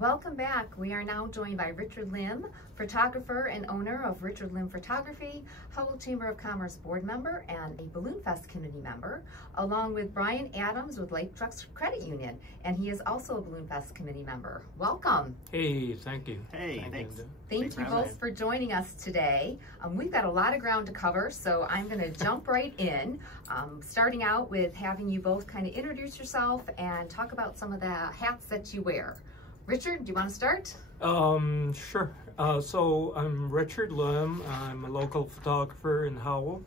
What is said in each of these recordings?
Welcome back. We are now joined by Richard Lim, photographer and owner of Richard Lim Photography, Howell Chamber of Commerce board member and a Balloonfest committee member, along with Brian Adams with Lake Trust Credit Union, and he is also a Balloonfest committee member. Welcome. Hey, thank you. Hey, thanks. Thank you both for joining us today. We've got a lot of ground to cover, so I'm going to jump right in, starting out with having you both kind of introduce yourself and talk about some of the hats that you wear. Richard, do you want to start? Sure. So I'm Richard Lim. I'm a local photographer in Howell,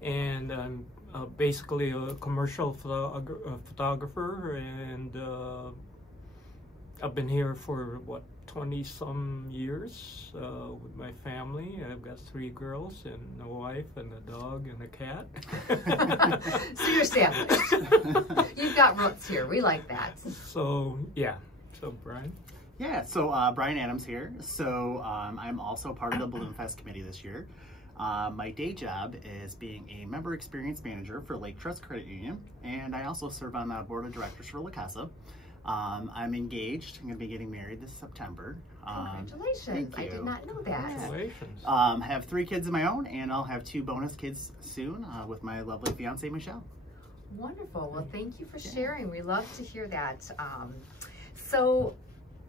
and I'm basically a commercial photographer, and I've been here for, what, 20-some years with my family. I've got 3 girls and a wife and a dog and a cat. So you're established. You've got roots here. We like that. So, yeah. So, Brian? Yeah, so Brian Adams here. So I'm also part of the Balloonfest committee this year. My day job is being a member experience manager for Lake Trust Credit Union, and I also serve on the board of directors for La Casa. I'm engaged. I'm going to be getting married this September. Congratulations. I did not know that. Congratulations. Have 3 kids of my own, and I'll have 2 bonus kids soon with my lovely fiance, Michelle. Wonderful. Well, thank you for sharing. We love to hear that. So,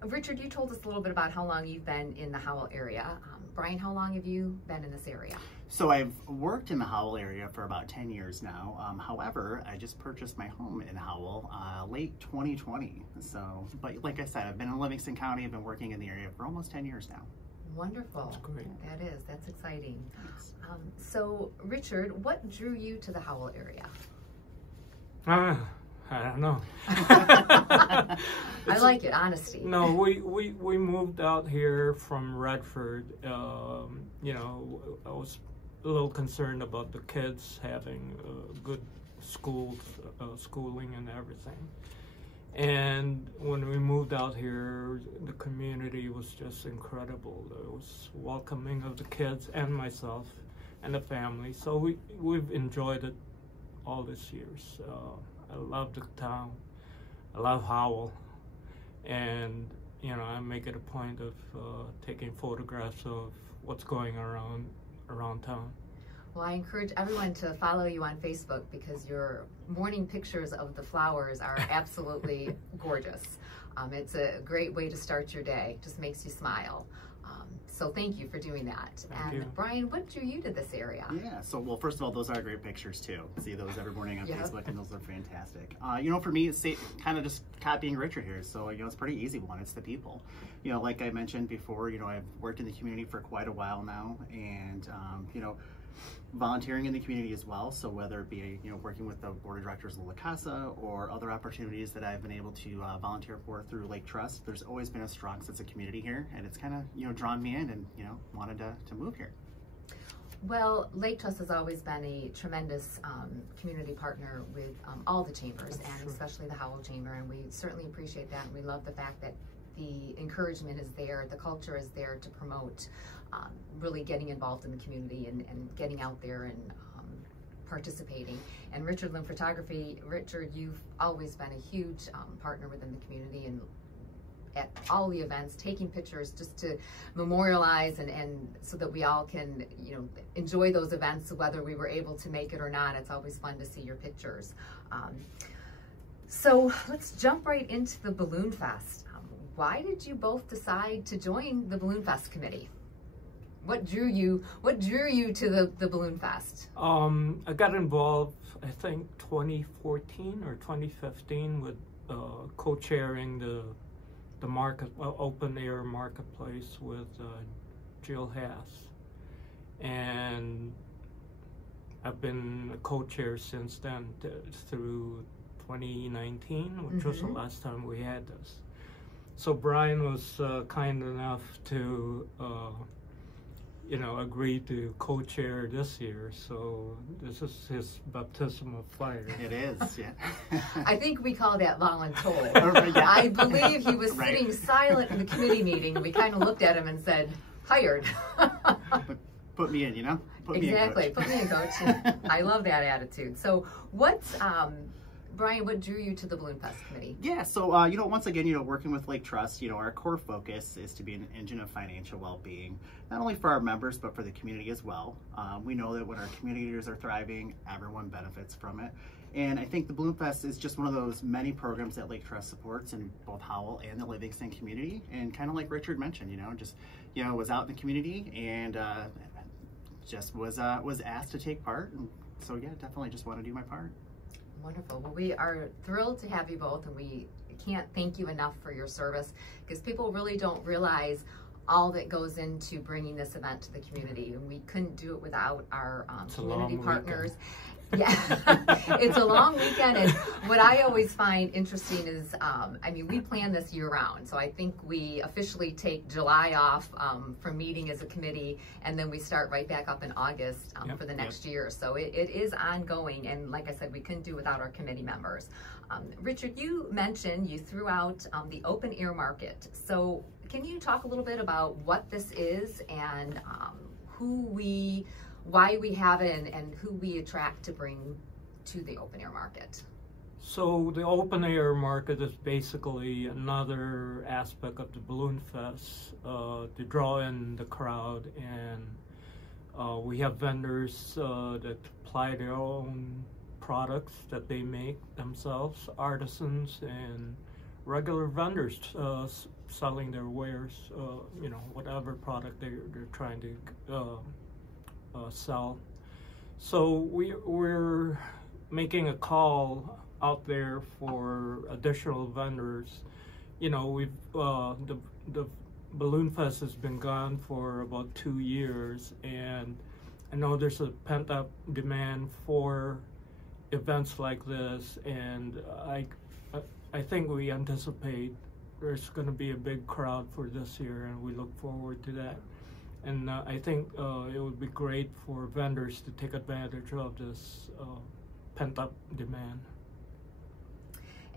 Richard, you told us a little bit about how long you've been in the Howell area. Brian, how long have you been in this area? So I've worked in the Howell area for about 10 years now. However, I just purchased my home in Howell late 2020. So, but like I said, I've been in Livingston County. I've been working in the area for almost 10 years now. Wonderful. That's great. That is. That's exciting. So, Richard, what drew you to the Howell area? I don't know. I like it, honesty. No, we moved out here from Redford. You know, I was a little concerned about the kids having good schooling and everything. And when we moved out here, the community was just incredible. It was welcoming of the kids and myself and the family. So we've enjoyed it all these years. I love the town. I love Howell, and you know, I make it a point of taking photographs of what's going around town. Well, I encourage everyone to follow you on Facebook because your morning pictures of the flowers are absolutely gorgeous. It's a great way to start your day. Just makes you smile. So thank you for doing that. Thank you. Brian, what drew you to this area? Yeah, so well, first of all, those are great pictures too. See those every morning on Yep. Facebook, and those are fantastic. You know, for me, it's kind of just copying Richard here. So you know, it's a pretty easy one. It's the people. You know, like I mentioned before, you know, I've worked in the community for quite a while now, and you know, volunteering in the community as well. So whether it be, you know, working with the board of directors of La Casa or other opportunities that I've been able to volunteer for through Lake Trust, there's always been a strong sense of community here, and it's kind of, you know, drawn me in and, you know, wanted to move here. Well, Lake Trust has always been a tremendous community partner with all the chambers, and especially the Howell Chamber, and we certainly appreciate that, and we love the fact that the encouragement is there, the culture is there to promote really getting involved in the community and getting out there and participating. And Richard Lim Photography, Richard, you've always been a huge partner within the community and at all the events, taking pictures just to memorialize and so that we all can, you know, enjoy those events, whether we were able to make it or not. It's always fun to see your pictures. So let's jump right into the Balloonfest. Why did you both decide to join the Balloonfest committee? What drew you to the Balloonfest? I got involved, I think, 2014 or 2015 with co-chairing the open air marketplace with Jill Haas, and I've been a co-chair since then through 2019, which was the last time we had this. So Brian was kind enough to you know, agree to co-chair this year, so this is his baptism of fire. It is, yeah. I think we call that voluntold. Yeah. I believe he was sitting silent in the committee meeting, and we kind of looked at him and said, hired. Put me in, you know? Exactly, put me in, coach. I love that attitude. So what's Brian, what drew you to the Balloonfest Committee? Yeah, so, once again, working with Lake Trust, our core focus is to be an engine of financial well-being, not only for our members, but for the community as well. We know that when our community leaders are thriving, everyone benefits from it. And I think the Balloonfest is just one of those many programs that Lake Trust supports in both Howell and the Livingston community. And kind of like Richard mentioned, was out in the community and just was asked to take part. And so, yeah, definitely just want to do my part. Wonderful. Well, we are thrilled to have you both, and we can't thank you enough for your service, because people really don't realize all that goes into bringing this event to the community, and we couldn't do it without our community partners. Yeah, it's a long weekend, and what I always find interesting is, we plan this year round, so I think we officially take July off from meeting as a committee, and then we start right back up in August for the next year. So it is ongoing, and like I said, we couldn't do it without our committee members. Richard, you mentioned you threw out the open air market. So can you talk a little bit about what this is and why we have it and who we attract to bring to the open air market? So the open air market is basically another aspect of the Balloon Fest to draw in the crowd, and we have vendors that supply their own products that they make themselves, artisans and regular vendors selling their wares, whatever product they're trying to sell. So we're making a call out there for additional vendors. We've the Balloon Fest has been gone for about 2 years, and I know there's a pent-up demand for events like this, and I think we anticipate there's going to be a big crowd for this year, and we look forward to that. And I think it would be great for vendors to take advantage of this pent-up demand.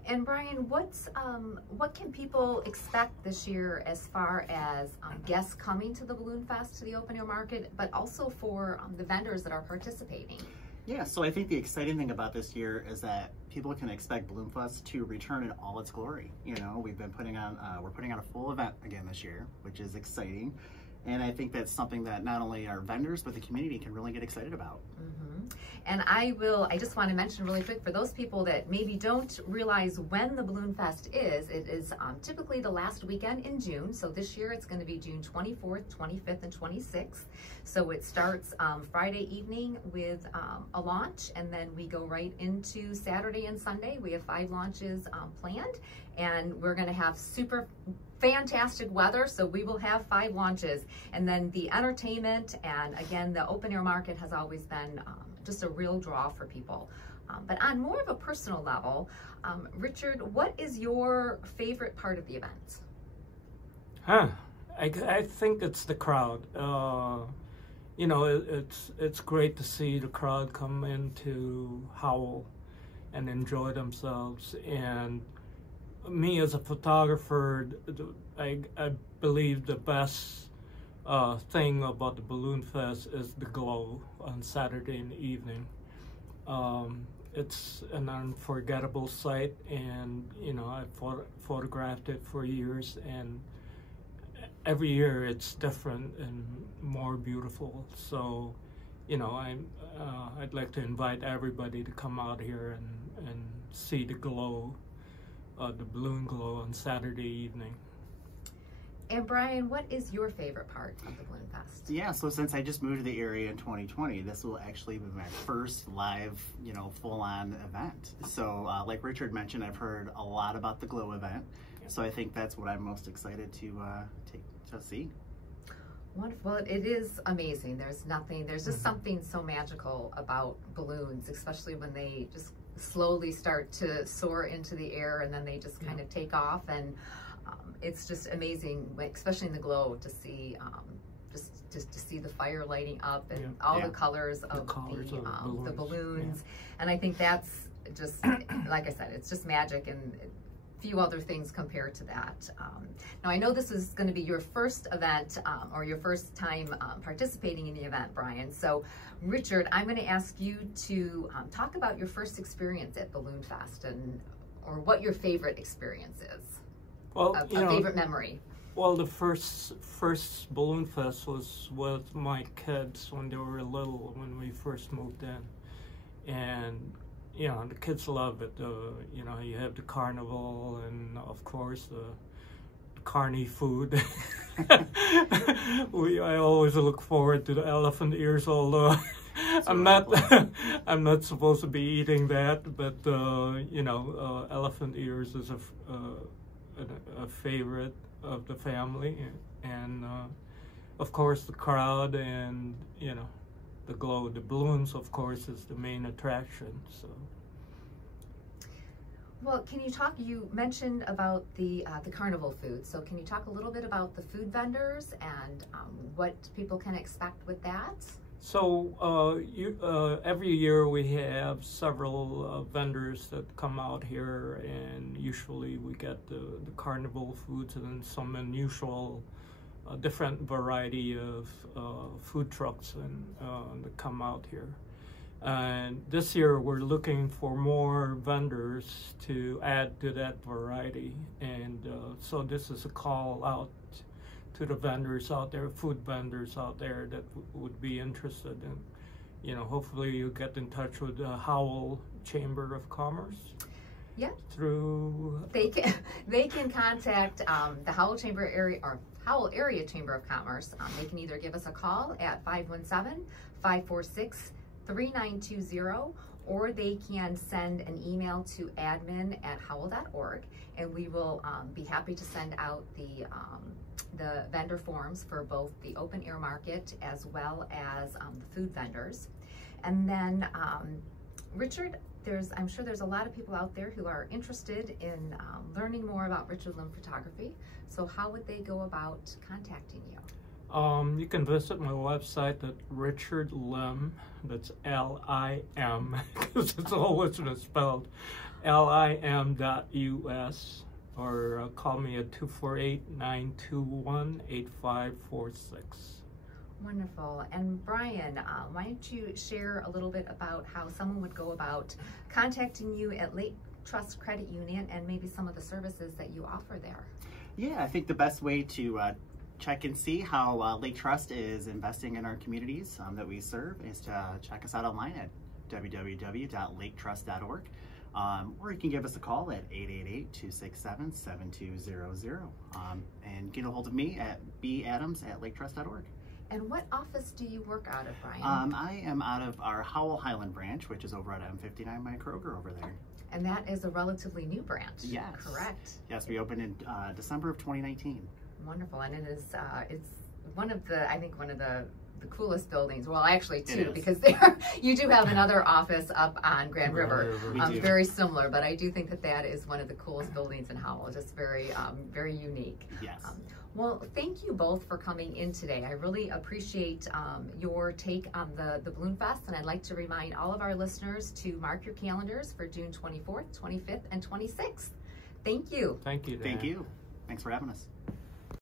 And Brian, what can people expect this year as far as guests coming to the Balloon Fest, to the open air market, but also for the vendors that are participating? Yeah, so I think the exciting thing about this year is that people can expect Balloon Fest to return in all its glory. We've been putting on a full event again this year, which is exciting. And I think that's something that not only our vendors, but the community can really get excited about. Mm-hmm. And I just want to mention really quick, for those people that maybe don't realize when the Balloon Fest is, it is typically the last weekend in June. So this year it's going to be June 24th, 25th, and 26th. So it starts Friday evening with a launch, and then we go right into Saturday and Sunday. We have 5 launches planned, and we're going to have super fantastic weather, so we will have 5 launches. And then the entertainment, and again, the open air market has always been just a real draw for people. But on more of a personal level, Richard, what is your favorite part of the event? I think it's the crowd. It's great to see the crowd come into Howell and enjoy themselves. And me as a photographer, I believe the best thing about the Balloon Fest is the glow on Saturday in the evening. It's an unforgettable sight, and I've photographed it for years, and every year it's different and more beautiful. So I'd like to invite everybody to come out here and see the glow, the balloon glow on Saturday evening. And Brian, what is your favorite part of the Balloon Fest? Yeah, so since I just moved to the area in 2020, this will actually be my first live, full-on event. So like Richard mentioned, I've heard a lot about the glow event. So I think that's what I'm most excited to see. Wonderful. It is amazing. There's just something so magical about balloons, especially when they just slowly start to soar into the air and then they just kind of take off. And it's just amazing, especially in the glow, to see just to see the fire lighting up and all the colors of the balloons. And I think that's just, like I said, it's just magic. And if few other things compared to that. Now I know this is going to be your first event or your first time participating in the event, Brian. So Richard, I'm going to ask you to talk about your first experience at Balloonfest or what your favorite experience is. Well, a favorite memory. Well, the first Balloonfest was with my kids when they were little, when we first moved in, and the kids love it. You have the carnival, and of course the Carnival Food. I always look forward to the elephant ears, although I'm not supposed to be eating that, but elephant ears is a favorite of the family, and of course the crowd, and the glow, the balloons, of course, is the main attraction. So. Well, can you talk? You mentioned about the carnival food. So can you talk a little bit about the food vendors and what people can expect with that? So every year we have several vendors that come out here, and usually we get the carnival foods and some unusual, different variety of food trucks that come out here. And this year we're looking for more vendors to add to that variety, and so this is a call out to the vendors out there, food vendors out there that would be interested in, hopefully you get in touch with the Howell Chamber of Commerce. Yeah. Through they can contact the Howell Chamber area or Howell Area Chamber of Commerce. They can either give us a call at 517-546-3920, or they can send an email to admin@howell.org, and we will be happy to send out the vendor forms for both the open air market as well as the food vendors. And then Richard, I'm sure there's a lot of people out there who are interested in learning more about Richard Lim Photography. So how would they go about contacting you? You can visit my website at Richard Lim, that's L-I-M, because it's always misspelled, lim.us, or call me at 248-921-8546. Wonderful. And Brian, why don't you share a little bit about how someone would go about contacting you at Lake Trust Credit Union and maybe some of the services that you offer there? Yeah, I think the best way to check and see how Lake Trust is investing in our communities that we serve is to check us out online at www.laketrust.org. Or you can give us a call at 888-267-7200 and get a hold of me at badams@laketrust.org. And what office do you work out of, Brian? I am out of our Howell Highland branch, which is over at M59 by Kroger over there. And that is a relatively new branch. Yes. Correct. Yes, we opened in December of 2019. Wonderful. And it is it's one of the coolest buildings. Well, actually two, because you do have another office up on Grand River. Very similar, but I do think that is one of the coolest buildings in Howell. Just very very unique. Yes. Well, thank you both for coming in today. I really appreciate your take on the Balloonfest, and I'd like to remind all of our listeners to mark your calendars for June 24th, 25th, and 26th. Thank you. Thank you, Dan. Thank you. Thanks for having us.